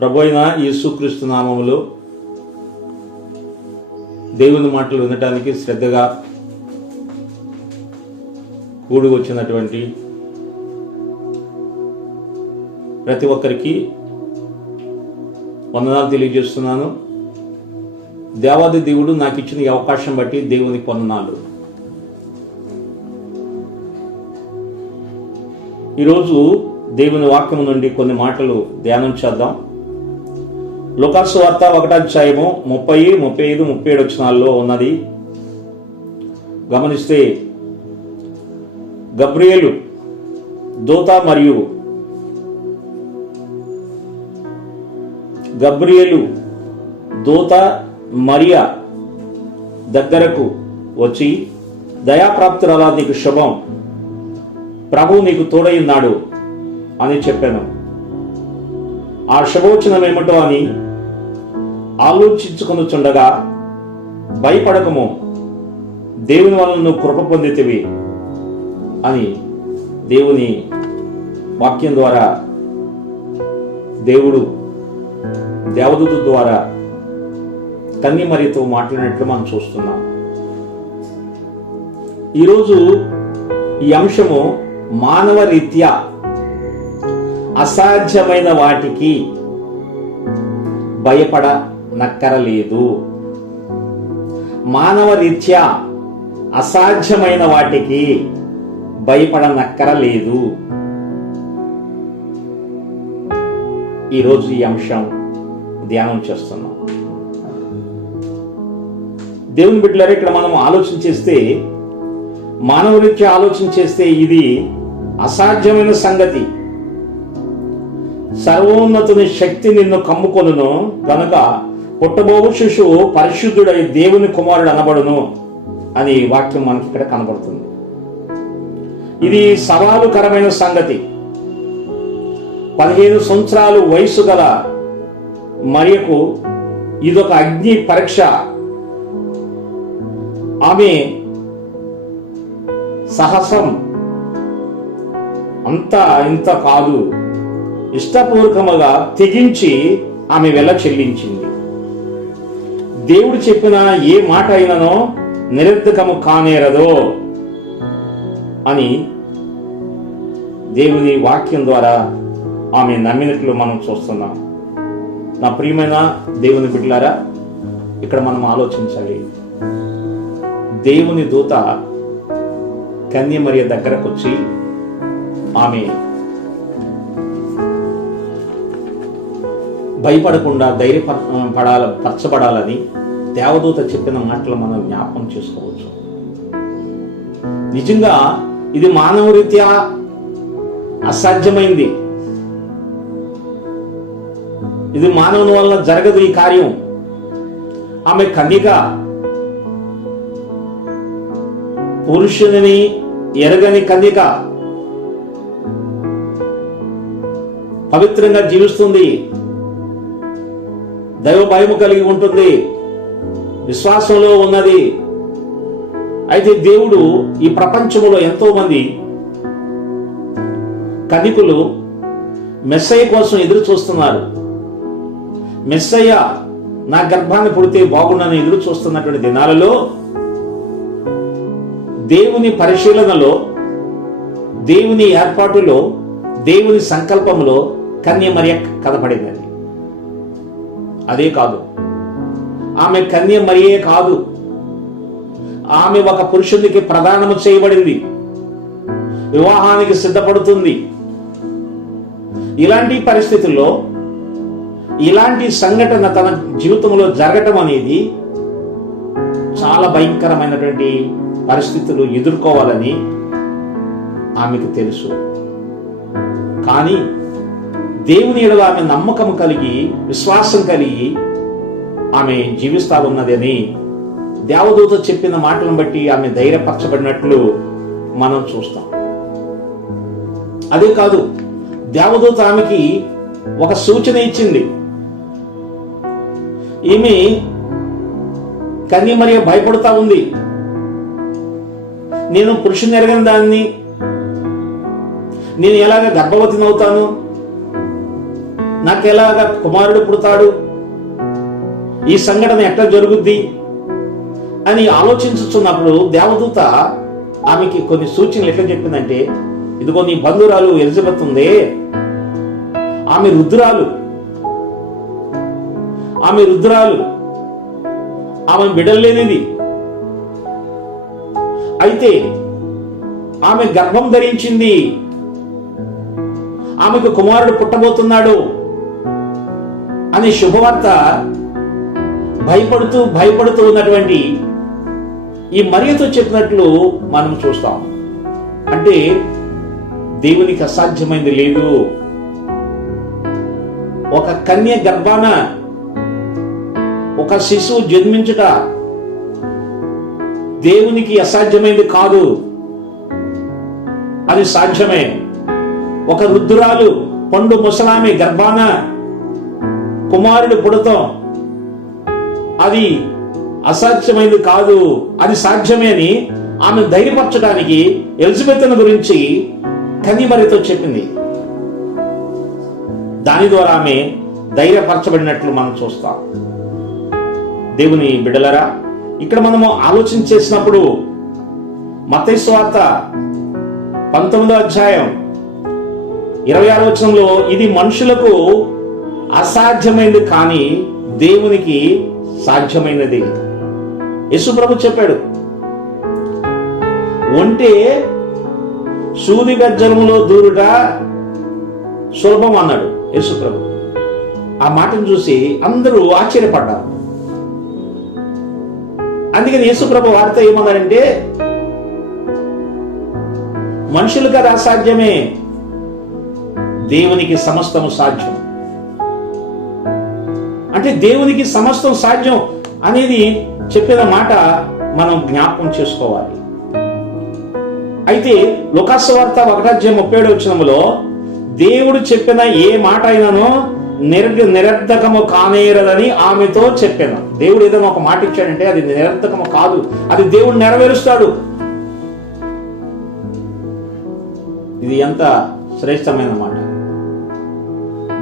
ప్రభువైన యేసుక్రీస్తు నామములో దేవుని మాటలు వినటానికి శ్రద్ధగా కూడి వచ్చినటువంటి ప్రతి ఒక్కరికి వందనాలు తెలియజేస్తున్నాను. దేవాది దేవుడు నాకు ఇచ్చిన ఈ అవకాశం బట్టి దేవునికి వందనాలు. ఈరోజు దేవుని వాక్యము నుండి కొన్ని మాటలు ధ్యానం చేద్దాం. లూకాసు వార్త 1వ అధ్యాయము 30, 35, 37 వచనాల్లో ఉన్నది. గమనిస్తే గబ్రియేలు దూత మరియా దగ్గరకు వచ్చి, దయాప్రాప్తురాలా, నీకు శుభం, ప్రభు నీకు తోడై ఉన్నాడు అని చెప్పాను. ఆ శుభవచనం ఏమిటో అని ఆలోచించుకొనుచుండగా, భయపడకము, దేవుని వలన నువ్వు కృప పొందితివి అని దేవుని వాక్యం ద్వారా దేవుడు దేవదూత ద్వారా కన్యమరియతో మాట్లాడినట్లు మనం చూస్తున్నాం. ఈరోజు ఈ అంశము మానవ రీత్యా అసాధ్యమైన వాటికి భయపడనక్కరలేదు. మానవ రీత్యా అసాధ్యమైన వాటికి భయపడనక్కరలేదు. ఈరోజు ఈ అంశం ధ్యానం చేస్తున్నాం. దేవుని బిడ్డలారా, ఇక్కడ మనం ఆలోచన చేస్తే, మానవ రీత్యా ఆలోచన చేస్తే ఇది అసాధ్యమైన సంగతి. సర్వోన్నతుని శక్తి నిన్ను కమ్ముకొనును కనుక పుట్టబోవు శిశువు పరిశుద్ధుడై దేవుని కుమారుడు అనబడును అని వాక్యం మనకి ఇక్కడ కనబడుతుంది. ఇది సవాలుకరమైన సంగతి. 15 సంవత్సరాలు వయసు గల మరియకు ఇదొక అగ్ని పరీక్ష. ఆమె సాహసం అంతా ఇంత కాదు, ఇష్టపూర్వకముగా తెగించి ఆమె వెల చెల్లించింది. దేవుడు చెప్పిన ఏ మాట అయిననో నిరర్ధకము కానేరదో అని దేవుని వాక్యం ద్వారా ఆమె నమ్మినట్లు మనం చూస్తున్నాం. నా ప్రియమైన దేవుని బిడ్డలారా, ఇక్కడ మనం ఆలోచించాలి. దేవుని దూత కన్యమరియ దగ్గరకు వచ్చి ఆమె భయపడకుండా పరచబడాలని దేవదూత చెప్పిన మాటలు మనం జ్ఞాపకం చేసుకోవచ్చు. నిజంగా ఇది మానవ రీత్యా అసాధ్యమైంది. ఇది మానవుని వలన జరగదు ఈ కార్యం. ఆమె కన్యక, పురుషుని ఎరగని కన్యక, పవిత్రంగా జీవిస్తుంది, దైవ భయము కలిగి ఉంటుంది, విశ్వాసంలో ఉన్నది. అయితే దేవుడు ఈ ప్రపంచంలో ఎంతో మంది కన్యకులు మెస్సయ్య కోసం ఎదురు చూస్తున్నారు. మెస్సయ్య నా గర్భాన్ని పుడితే బాగుండని ఎదురు చూస్తున్నటువంటి దినాలలో దేవుని పరిశీలనలో, దేవుని ఏర్పాటులో, దేవుని సంకల్పంలో కన్యమరియ కనపడినది. అదే కాదు, ఆమె కన్యమరియే కాదు, ఆమె ఒక పురుషునికి ప్రదానము చేయబడింది, వివాహానికి సిద్ధపడుతుంది. ఇలాంటి పరిస్థితుల్లో ఇలాంటి సంఘటన తన జీవితంలో జరగటం అనేది చాలా భయంకరమైనటువంటి పరిస్థితులు ఎదుర్కోవాలని ఆమెకు తెలుసు. కానీ దేవుని ఎడల ఆమె నమ్మకం కలిగి, విశ్వాసం కలిగి ఆమె జీవిస్తా ఉన్నదని దేవదూత చెప్పిన మాటలను బట్టి ఆమె ధైర్యపరచబడినట్లు మనం చూస్తాం. అదే కాదు, దేవదూత ఆమెకి ఒక సూచన ఇచ్చింది. ఈమె కన్యమరియ భయపడుతా ఉంది. నేను పురుషుని ఎరగని దాన్ని, నేను ఎలాగ గర్భవతిని అవుతాను, నాకు ఎలాగా కుమారుడు పుడతాడు, ఈ సంఘటన ఎట్లా జరుగుద్ది అని ఆలోచించుతున్నప్పుడు దేవదూత ఆమెకి కొన్ని సూచనలు ఎట్లా చెప్పిందంటే, ఇదిగో నీ బంధురాలు ఎలిజబెత్ ఉందే, ఆమె రుద్రాలు, ఆమె బిడ్డలేనిది. అయితే ఆమె గర్భం ధరించింది, ఆమెకు కుమారుడు పుట్టబోతున్నాడు అనే శుభవార్త భయపడుతూ ఉన్నటువంటి ఈ మరియతో చెప్పినట్లు మనం చూస్తాం. అంటే దేవునికి అసాధ్యమైంది లేదు. ఒక కన్య గర్భాన ఒక శిశువు జన్మించుట దేవునికి అసాధ్యమైంది కాదు, అది సాధ్యమే. ఒక రుద్రాలు పండు ముసలామె గర్భాన కుమారుడు పుడతాం అది అసాధ్యమైంది కాదు, అది సాధ్యమే అని ఆమె ధైర్యపరచడానికి ఎలిజబెత్ను గురించి కన్యమరితో చెప్పింది. దాని ద్వారా ఆమె ధైర్యపరచబడినట్లు మనం చూస్తాం. దేవుని బిడ్డలరా, ఇక్కడ మనము ఆలోచన చేసినప్పుడు మత్తయి సువార్త 19వ అధ్యాయం 26వ వచనంలో ఇది మనుషులకు అసాధ్యమైనది కానీ దేవునికి సాధ్యమైనది. యేసు ప్రభు చెప్పాడు, ఒంటే సూది గజ్జలములో దూరుట సులభం అన్నాడు యేసు ప్రభు. ఆ మాటను చూసి అందరూ ఆశ్చర్యపడ్డారు. అందుకని యేసు ప్రభు వారితో ఏమన్నారంటే, మనుషులకు అది అసాధ్యమే, దేవునికి సమస్తము సాధ్యం. అంటే దేవునికి సమస్తం సాధ్యం అనేది చెప్పిన మాట మనం జ్ఞాపకం చేసుకోవాలి. అయితే లూకా సువార్త 1:37 వచనములో దేవుడు చెప్పిన ఏ మాట అయినానో నిరర్ధకము కానేరదని ఆమెతో చెప్పాను. దేవుడు ఏదైనా ఒక మాట ఇచ్చాడంటే అది నిరర్ధకము కాదు, అది దేవుడు నెరవేరుస్తాడు. ఇది ఎంత శ్రేష్టమైన మాట.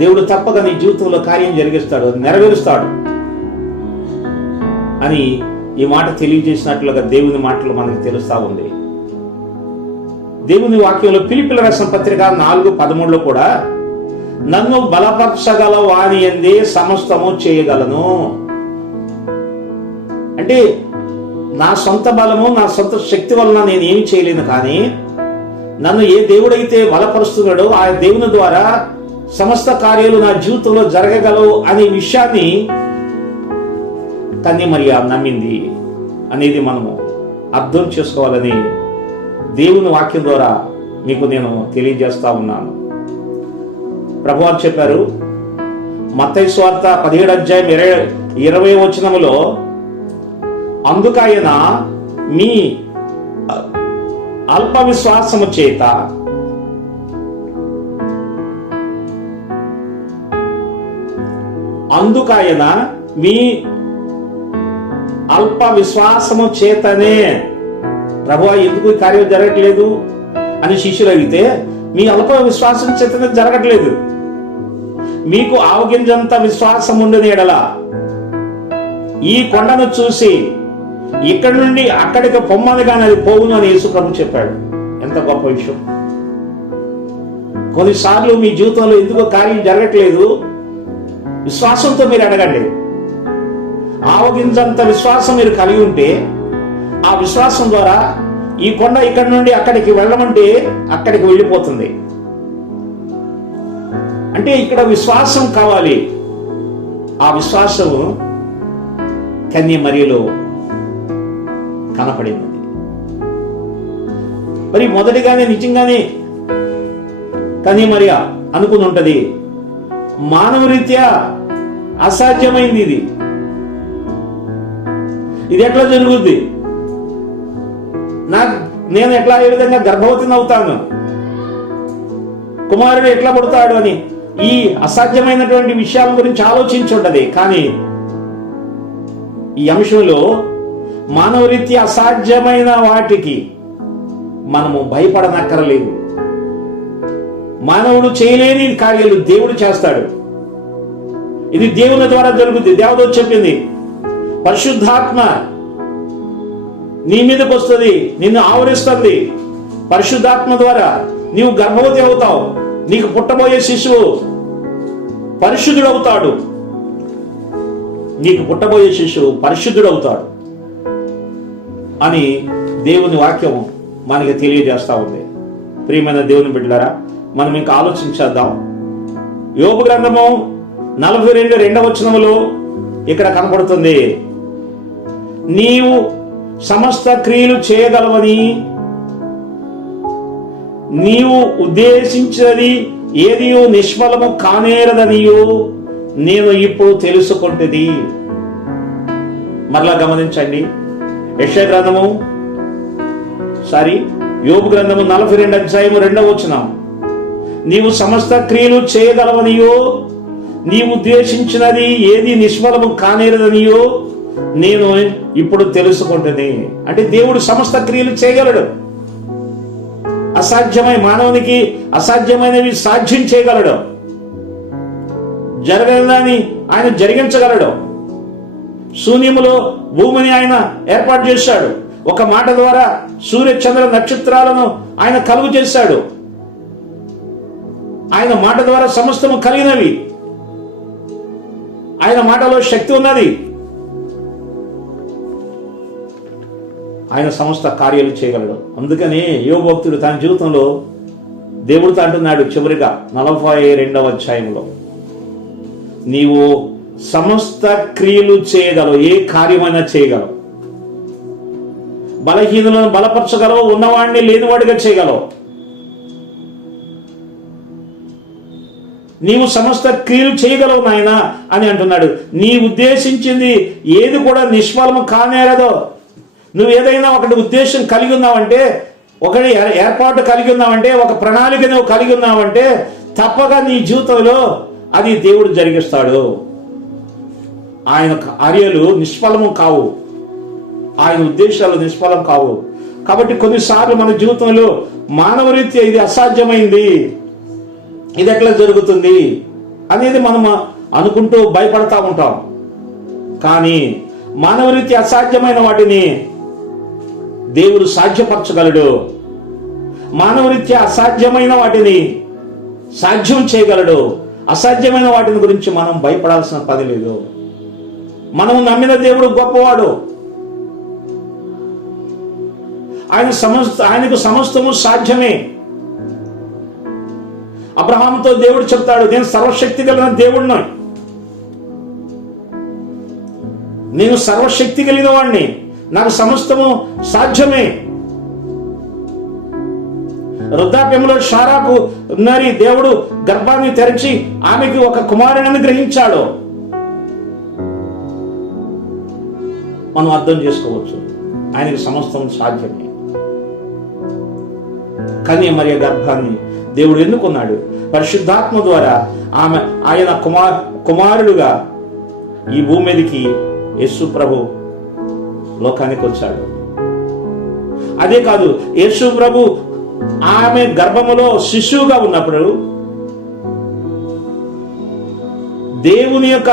దేవుడు తప్పక నీ జీవితంలో కార్యం జరిగిస్తాడు, అది నెరవేరుస్తాడు అని ఈ మాట తెలియజేసినట్లుగా దేవుని మాటలు మనకు తెలుస్తా ఉంది. దేవుని వాక్యంలో ఫిలిప్పీయుల రాసిన పత్రిక 4:13 కూడా నన్ను బలపరచగల వాని యందే సమస్తము చేయగలను. అంటే నా సొంత బలము, నా సొంత శక్తి వలన నేను ఏమి చేయలేను, కానీ నన్ను ఏ దేవుడైతే బలపరుస్తున్నాడో ఆ దేవుని ద్వారా సమస్త కార్యాలు నా జీవితంలో జరగగలవు అనే విషయాన్ని కన్యమరియ నమ్మింది అనేది మనము అర్థం చేసుకోవాలని దేవుని వాక్యం ద్వారా మీకు నేను తెలియజేస్తా ఉన్నాను. ప్రభువారు చెప్పారు మత్తయి సువార్త 17:20 వచనములో, అందుకైన మీ అల్ప విశ్వాసము చేత అందుకైన మీ అల్ప విశ్వాసము చేతనే, ప్రభువా ఎందుకు ఈ కార్యం జరగట్లేదు అని శిష్యులు అడిగితే, మీ అల్ప విశ్వాసం చేతనే జరగట్లేదు, మీకు ఆవగింజంత విశ్వాసం ఉండని ఎడల ఈ కొండను చూసి ఇక్కడి నుండి అక్కడికి పొమ్మని కానీ అది పోవును అని యేసు ప్రభు చెప్పాడు. ఎంత గొప్ప విషయం. కొన్నిసార్లు మీ జీవితంలో ఎందుకో కార్యం జరగట్లేదు, విశ్వాసంతో మీరు అడగండి. ఆవగింజంత విశ్వాసం మీరు కలిగి ఉంటే ఆ విశ్వాసం ద్వారా ఈ కొండ ఇక్కడి నుండి అక్కడికి వెళ్ళమంటే అక్కడికి వెళ్ళిపోతుంది. అంటే ఇక్కడ విశ్వాసం కావాలి. ఆ విశ్వాసము కన్యమరియలో కనపడింది. మరి మొదటిగానే నిజంగానే కన్యమరియ అనుకుని ఉంటది, మానవ రీత్యా అసాధ్యమైంది ఇది ఎట్లా జరుగుద్ది, నేను ఎట్లా ఏ విధంగా గర్భవతిని అవుతాను, కుమారుడు ఎట్లా పుడతాడు అని ఈ అసాధ్యమైనటువంటి విషయాల గురించి ఆలోచించుంటది. కానీ ఈ అంశంలో మానవ రీత్యా అసాధ్యమైన వాటికి మనము భయపడనక్కరలేదు. మానవుడు చేయలేని కార్యాలు దేవుడు చేస్తాడు. ఇది దేవుని ద్వారా జరుగుద్ది. దేవదూత చెప్పింది, పరిశుద్ధాత్మ నీ మీదకి వస్తుంది, నిన్ను ఆవరిస్తుంది. పరిశుద్ధాత్మ ద్వారా నీవు గర్భవతి అవుతావు, నీకు పుట్టబోయే శిశువు పరిశుద్ధుడవుతాడు, నీకు పుట్టబోయే శిశువు పరిశుద్ధుడవుతాడు అని దేవుని వాక్యం మనకి తెలియజేస్తా ఉంది. ప్రియమైన దేవుని బిడ్డలారా, మనం ఇంకా ఆలోచించేద్దాం. యోబు గ్రంథము 42:2 ఇక్కడ కనపడుతుంది, నీవు సమస్త క్రియలు చేయగలవని, నీవు ఉద్దేశించినది ఏది నిష్ఫలము కానేరదనియు నేను ఇప్పుడు తెలుసుకుంటుంది. మరలా గమనించండి, యెషయా గ్రంథము యోబు గ్రంథము 42:2 నీవు సమస్త క్రియలు చేయగలవనియో, నీవు ఉద్దేశించినది ఏది నిష్ఫలము కానేరదనియో నేను ఇప్పుడు తెలుసుకుంటుంది. అంటే దేవుడు సమస్త క్రియలు చేయగలడు. మానవునికి అసాధ్యమైనవి సాధ్యం చేయగలడు. జరగదని ఆయన జరిగించగలడు. శూన్యములో భూమిని ఆయన ఏర్పాటు చేశాడు. ఒక మాట ద్వారా సూర్య చంద్ర నక్షత్రాలను ఆయన కలుగు చేశాడు. ఆయన మాట ద్వారా సమస్తము కలిగినవి. ఆయన మాటలో శక్తి ఉన్నది. ఆయన సమస్త కార్యాలు చేయగలడు. అందుకని యోబు భక్తుడు తన జీవితంలో దేవుడితో అంటున్నాడు చివరిగా 42 నీవు సమస్త క్రియలు చేయగలవు, ఏ కార్యమైనా చేయగలవు. బలహీనులను బలపరచగలవు, ఉన్నవాడిని లేనివాడిగా చేయగలవు. నీవు సమస్త క్రియలు చేయగలవు నాయన అని అంటున్నాడు. నీ ఉద్దేశించింది ఏది కూడా నిష్ఫలము కానేరదో. నువ్వు ఏదైనా ఒకటి ఉద్దేశం కలిగి ఉన్నావంటే, ఒకటి ఏర్పాటు కలిగి ఉన్నావంటే, ఒక ప్రణాళిక నువ్వు కలిగి ఉన్నావంటే తప్పక నీ జీవితంలో అది దేవుడు జరిగిస్తాడు. ఆయన కార్యాలు నిష్ఫలము కావు, ఆయన ఉద్దేశాలు నిష్ఫలం కావు. కాబట్టి కొన్నిసార్లు మన జీవితంలో మానవ రీత్యా ఇది అసాధ్యమైంది, ఇది ఎట్లా జరుగుతుంది అనేది మనం అనుకుంటూ భయపడతా ఉంటాం. కానీ మానవ రీత్యా అసాధ్యమైన వాటిని దేవుడు సాధ్యపరచగలడు. మానవ రీత్యా అసాధ్యమైన వాటిని సాధ్యం చేయగలడు. అసాధ్యమైన వాటిని గురించి మనం భయపడాల్సిన పని లేదు. మనం నమ్మిన దేవుడు గొప్పవాడు. ఆయనకు సమస్తము సాధ్యమే. అబ్రహాముతో దేవుడు చెప్తాడు, నేను సర్వశక్తి కలిగిన దేవుడిని, నేను సర్వశక్తి కలిగిన వాడిని, నాకు సమస్తము సాధ్యమే. వృద్ధాప్యంలో షారాకు మరి దేవుడు గర్భాన్ని తెరిచి ఆమెకి ఒక కుమారుని గ్రహించాడు. మనం అర్థం చేసుకోవచ్చు, ఆయనకి సమస్తం సాధ్యమే. కానీ మరి గర్భాన్ని దేవుడు ఎన్నుకున్నాడు. పరిశుద్ధాత్మ ద్వారా ఆయన కుమారుడుగా ఈ భూమి మీదకి యేసు ప్రభు లోకానికి వచ్చాడు. అదే కాదు, యేసు ప్రభు ఆమె గర్భములో శిశువుగా ఉన్నప్పుడు దేవుని యొక్క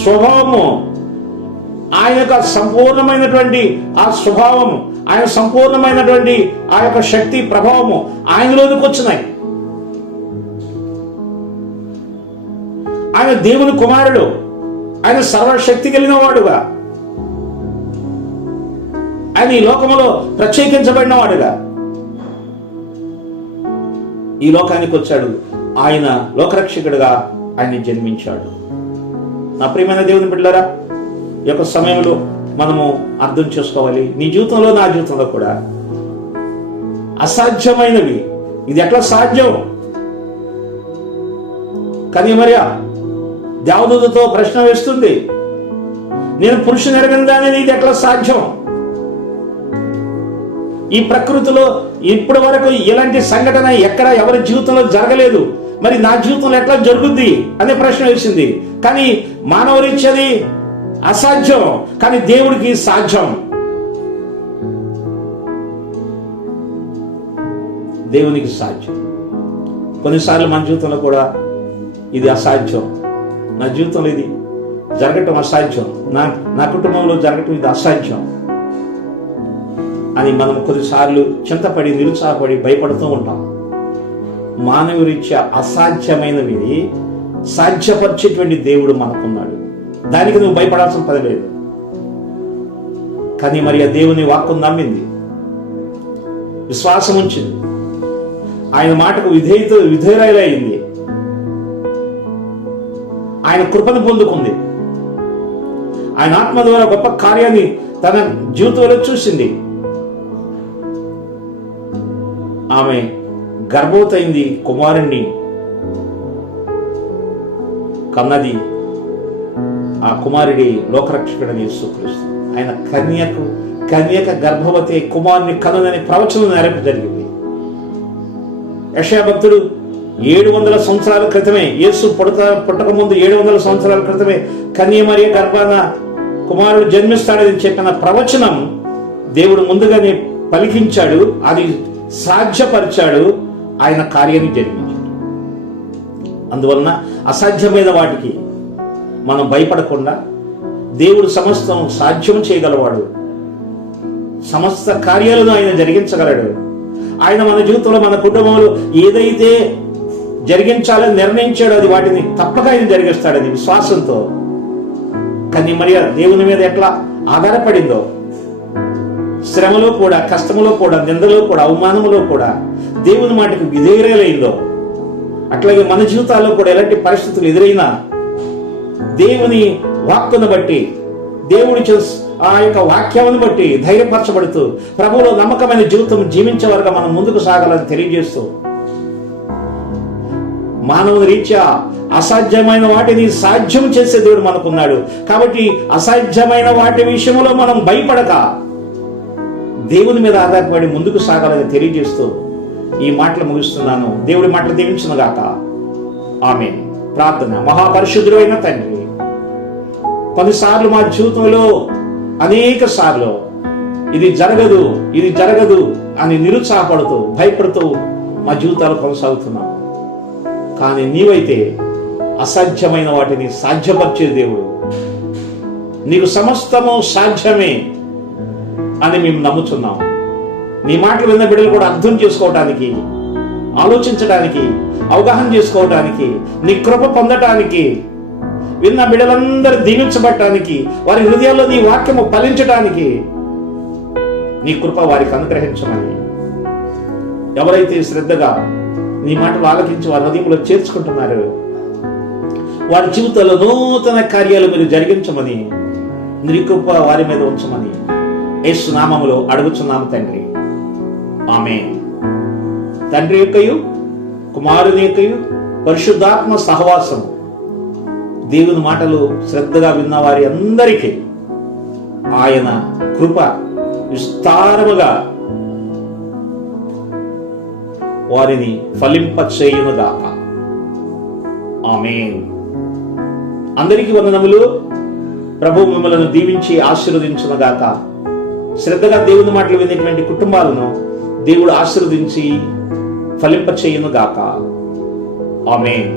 స్వభావము, ఆయన యొక్క సంపూర్ణమైనటువంటి ఆ స్వభావము, ఆయన సంపూర్ణమైనటువంటి ఆ యొక్క శక్తి ప్రభావము ఆయనలోనికి వచ్చినాయి. ఆయన దేవుని కుమారుడు, ఆయన సర్వశక్తి కలిగిన వాడుగా, ఆయన ఈ లోకములో ప్రత్యేకించబడిన వాడుగా ఈ లోకానికి వచ్చాడు. ఆయన లోకరక్షకుడుగా ఆయన జన్మించాడు. నా ప్రియమైన దేవుని బిడ్డలారా, ఈ యొక్క సమయంలో మనము అర్థం చేసుకోవాలి, నీ జీవితంలో నా జీవితంలో కూడా అసాధ్యమైనవి ఇది ఎట్లా సాధ్యం? కానీ మరియా దేవదూతతో ప్రశ్న వేస్తుంది, నేను పురుషుని ఎరగని దానిని ఇది ఎట్లా సాధ్యం? ఈ ప్రకృతిలో ఇప్పటి వరకు ఇలాంటి సంఘటన ఎక్కడ ఎవరి జీవితంలో జరగలేదు, మరి నా జీవితంలో ఎట్లా జరుగుద్ది అనే ప్రశ్న వేసింది. కానీ మానవరీత్యది అసాధ్యం, కానీ దేవుడికి సాధ్యం. దేవునికి సాధ్యం. కొన్నిసార్లు మన జీవితంలో కూడా ఇది అసాధ్యం, నా జీవితంలో ఇది జరగటం అసాధ్యం, నా కుటుంబంలో జరగటం ఇది అసాధ్యం అని మనం కొన్నిసార్లు చింతపడి, నిరుత్సాహపడి, భయపడుతూ ఉంటాం. మానవరీత్యా అసాధ్యమైనవి సాధ్యపరిచేటువంటి దేవుడు మనకున్నాడు. దానికి నువ్వు భయపడాల్సిన పని లేదు. కానీ మరి ఆ దేవుని వాక్కును నమ్మింది, విశ్వాసం ఉంచింది, ఆయన మాటకు విధేయురాలైంది, ఆయన కృపను పొందుకుంది, ఆయన ఆత్మ ద్వారా గొప్ప కార్యాన్ని తన జీవితంలో చూసింది. ఆమె గర్భవతైంది, కుమారుణ్ణి కన్నది. ఆ కుమారుడి లోకరక్షకుడని యేసుక్రీస్తు. ఆయన కన్యక గర్భవతి కుమారుని కనునని ప్రవచనం నెరవేర్పు జరిగింది. యెషయా భక్తుడు 700 సంవత్సరాల క్రితమే, యేసు పుట్టక ముందు 700 సంవత్సరాల క్రితమే కన్యమరియ గర్భాన కుమారుడు జన్మిస్తాడని చెప్పిన ప్రవచనం దేవుడు ముందుగానే పలికించాడు, అది సాధ్యపరిచాడు, ఆయన కార్యాన్ని జరిగించాడు. అందువలన అసాధ్యమైన వాటికి మనం భయపడకుండా, దేవుడు సమస్తం సాధ్యం చేయగలవాడు, సమస్త కార్యాలను ఆయన జరిగించగలడు. ఆయన మన జీవితంలో, మన కుటుంబంలో ఏదైతే జరిగించాలని నిర్ణయించాడో అది వాటిని తప్పక ఆయన జరిగిస్తాడని విశ్వాసంతో. కానీ మరి దేవుని మీద ఎట్లా ఆధారపడిందో, శ్రమలో కూడా, కష్టములో కూడా, నిందలో కూడా, అవమానంలో కూడా దేవుని మాటకు విధేయురాలైందో, అట్లాగే మన జీవితాల్లో కూడా ఎలాంటి పరిస్థితులు ఎదురైనా దేవుని వాక్కును బట్టి, దేవుడి ఆ యొక్క వాక్యాన్ని బట్టి ధైర్యపరచబడుతూ ప్రభువులో నమ్మకమైన జీవితం జీవించే వరకు మనం ముందుకు సాగాలని తెలియజేస్తూ, మానవుని రీత్యా అసాధ్యమైన వాటిని సాధ్యం చేసే దేవుడు మనకున్నాడు. కాబట్టి అసాధ్యమైన వాటి విషయంలో మనం భయపడక దేవుని మీద ఆధారపడి ముందుకు సాగాలని తెలియజేస్తూ ఈ మాటలు ముగిస్తున్నాను. దేవుడి మాటలు దీవించును గాక. ఆమేన్. ప్రార్థన. మహాపరిశుద్ధుడైన తండ్రి, కొన్నిసార్లు మా జీవితంలో అనేక సార్లు ఇది జరగదు అని నిరుత్సాహపడుతూ, భయపడుతూ మా జీవితాలు కొనసాగుతున్నాం. కానీ నీవైతే అసాధ్యమైన వాటిని సాధ్యపరిచే దేవుడు. నీకు సమస్తము సాధ్యమే అని మేము నమ్ముతున్నాం. నీ మాటలు విన్న బిడ్డలు కూడా అర్థం చేసుకోవటానికి, ఆలోచించడానికి, అవగాహన చేసుకోవటానికి, నీ కృప పొందటానికి, విన్న బిడ్డలందరూ దీవించబడటానికి, వారి హృదయాల్లో నీ వాక్యము ఫలించటానికి నీ కృప వారికి అనుగ్రహించమని, ఎవరైతే శ్రద్ధగా నీ మాటలు ఆలకించి వారి హృదయంలో చేర్చుకుంటున్నారు వారి జీవితంలో నూతన కార్యాలు మీరు జరిగించమని, నీ కృప వారి మీద ఉంచమని యేసు నామములో అడుగుచున్నాము తండ్రి. ఆమేన్. తండ్రి యొక్కయు కుమారుని యొక్కయు పరిశుద్ధాత్మ సహవాసము దేవుని మాటలు శ్రద్ధగా విన్న వారి అందరికీ ఆయన కృప విస్తారముగా వారిని ఫలింపచేయునుగాక. ఆమేన్. అందరికీ వందనములు. ప్రభు మిమ్మల్ని దీవించి ఆశీర్వదించునుగాక. శ్రద్ధగా దేవుని మాటలు వినేటువంటి కుటుంబాలను దేవుడు ఆశీర్వదించి ఫలింపచేయునుగాక. ఆమేన్.